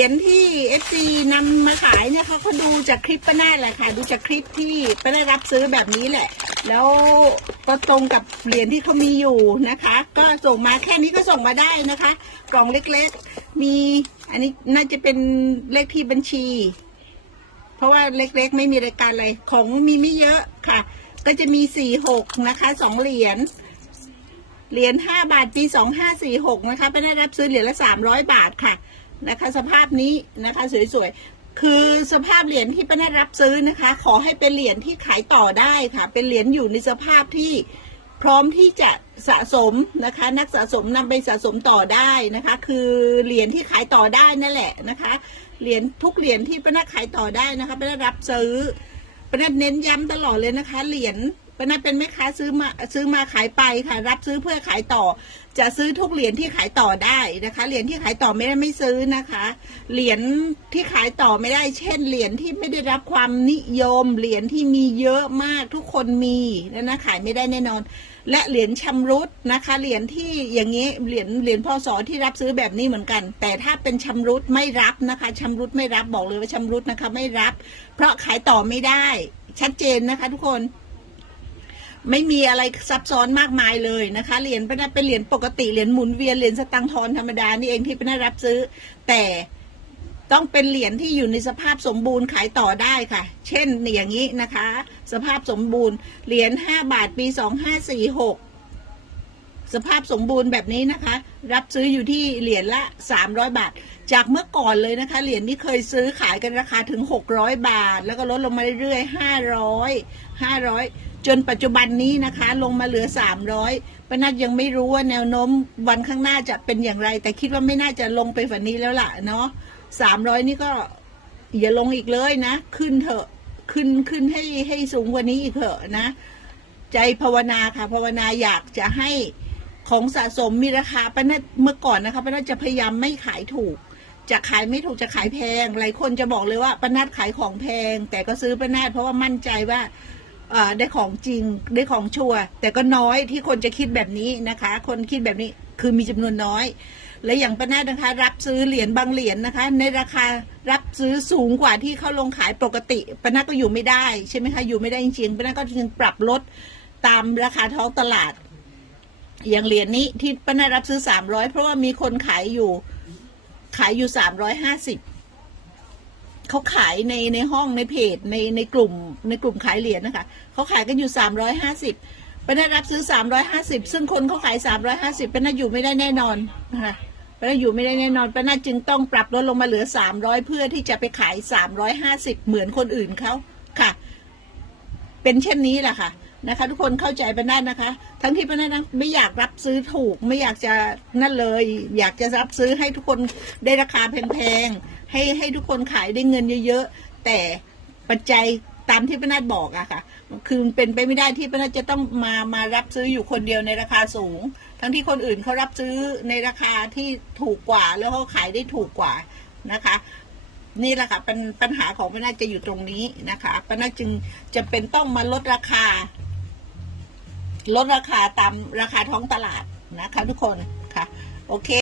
เหรียญที่เอฟซีนำมาขายเนี่ยเขาก็ดูจากคลิปป้านาดแหละค่ะ ดูจากคลิปที่ป้านาดรับซื้อแบบนี้แหละ แล้วก็ตรงกับเหรียญที่เขามีอยู่นะคะ ก็ส่งมาแค่นี้ก็ส่งมาได้นะคะ กล่องเล็กๆ มีอันนี้น่าจะเป็นเลขที่บัญชี เพราะว่าเล็กๆ ไม่มีรายการอะไรของมีไม่เยอะค่ะ ก็จะมีสี่หกนะคะสองเหรียญเหรียญห้าบาทปีสองห้าสี่หกนะคะไปได้รับซื้อเหรียญละสามร้อยบาทค่ะ นะคะ สภาพนี้นะคะสวยๆคือสภาพเหรียญที่ป้าได้รับซื้อนะคะ ขอให้เป็นเหรียญที่ขายต่อได้ค่ะ เป็นเหรียญอยู่ในสภาพที่พร้อมที่จะสะสมนะคะ นักสะสมนำไปสะสมต่อได้นะคะ คือเหรียญที่ขายต่อได้นั่นแหละนะคะเหรียญทุกเหรียญที่ป้าได้ขายต่อได้นะคะป้าได้รับซื้อปนัดเน้นย้ำตลอดเลยนะคะ เหรียญ ปนัดเป็นแม่ค้าซื้อมาซื้อมาขายไปค่ะ รับซื้อเพื่อขายต่อ จะซื้อทุกเหรียญที่ขายต่อได้นะคะ เหรียญที่ขายต่อไม่ได้ไม่ซื้อนะคะ เหรียญที่ขายต่อไม่ได้ เช่น เหรียญที่ไม่ได้รับความนิยม เหรียญที่มีเยอะมากทุกคนมีนะนะขายไม่ได้แน่นอน และเหรียญชำรุดนะคะ เหรียญที่อย่างนี้เหรียญเหรียญพศที่รับซื้อแบบนี้เหมือนกัน แต่ถ้าเป็นชำรุดไม่รับนะคะชำรุดไม่รับบอกเลยว่าชำรุดนะคะไม่รับ เพราะขายต่อไม่ได้ ชัดเจนนะคะ ทุกคน ไม่มีอะไรซับซ้อนมากมายเลยนะคะ เหรียญเป็นเป็นเหรียญปกติ เหรียญหมุนเวียน เหรียญสตังค์ทอนธรรมดา นี่เองที่เป็นรับซื้อ แต่ต้องเป็นเหรียญที่อยู่ในสภาพสมบูรณ์ขายต่อได้ค่ะ เช่นอย่างนี้นะคะ สภาพสมบูรณ์ เหรียญห้าบาทปีสองห้าสี่หกสภาพสมบูรณ์แบบนี้นะคะ รับซื้ออยู่ที่เหรียญละ 300 บาท จากเมื่อก่อนเลยนะคะ เหรียญนี้เคยซื้อขายกันราคาถึง 600 บาท แล้วก็ลดลงมาเรื่อยๆ500 500 จนปัจจุบันนี้นะคะ ลงมาเหลือ 300ป้านัดยังไม่รู้ว่าแนวโน้มวันข้างหน้าจะเป็นอย่างไร แต่คิดว่าไม่น่าจะลงไปฝันนี้แล้วล่ะเนาะ300 นี่ก็อย่าลงอีกเลยนะ ขึ้นเถอะขึ้นขึ้นให้ให้สูงกว่านี้อีกเถอะนะ ใจภาวนาค่ะ ภาวนาอยากจะให้ของสะสมมีราคาป้านัดเมื่อก่อนนะคะป้านัดจะพยายามไม่ขายถูกจะขายไม่ถูกจะขายแพง หลายคนจะบอกเลยว่าป้านัดขายของแพง แต่ก็ซื้อป้านัดเพราะว่ามั่นใจว่า ได้ของจริงได้ของชัวร์แต่ก็น้อยที่คนจะคิดแบบนี้นะคะ คนคิดแบบนี้คือมีจำนวนน้อย และอย่างป้านานะคะ รับซื้อเหรียญบางเหรียญนะคะ ในราคารับซื้อสูงกว่าที่เขาลงขายปกติป้านาก็อยู่ไม่ได้ใช่ไหมคะอยู่ไม่ได้จริงๆป้านาก็จึงปรับลดตามราคาท้องตลาด อย่างเหรียญนี้ที่ป้านารับซื้อสามร้อยเพราะว่ามีคนขายอยู่ขายอยู่สามร้อยห้าสิบ เขาขายในในห้องในเพจในในกลุ่มในกลุ่มขายเหรียญนะคะเขาขายกันอยู่สามร้อยห้าสิบป้านาดรับซื้อสามร้อยห้าสิบซึ่งคนเขาขายสามร้อยห้าสิบป้านาอยู่ไม่ได้แน่นอนนะคะป้านาอยู่ไม่ได้แน่นอนป้านาจึงต้องปรับลดลงมาเหลือสามร้อยเพื่อที่จะไปขายสามร้อยห้าสิบเหมือนคนอื่นเขาค่ะ เป็นเช่นนี้แหละค่ะนะคะ ทุกคนเข้าใจป้านาดนะคะ ทั้งที่ป้านาดนะไม่อยากรับซื้อถูก ไม่อยากจะนั่นเลย อยากจะรับซื้อให้ทุกคนได้ราคาแพงๆ ให้ให้ทุกคนขายได้เงินเยอะๆ แต่ปัจจัยตามที่ป้านาดบอกอะค่ะ คือเป็นไปไม่ได้ที่ป้านาดจะต้องมามารับซื้ออยู่คนเดียวในราคาสูง ทั้งที่คนอื่นเขารับซื้อในราคาที่ถูกกว่าแล้วเขาขายได้ถูกกว่านะคะ นี่แหละค่ะเป็นปัญหาของป้านาจะอยู่ตรงนี้นะคะป้านาจึงจะเป็นต้องมาลดราคา ลดราคาตามราคาท้องตลาดนะคะ ทุกคนค่ะ โอเค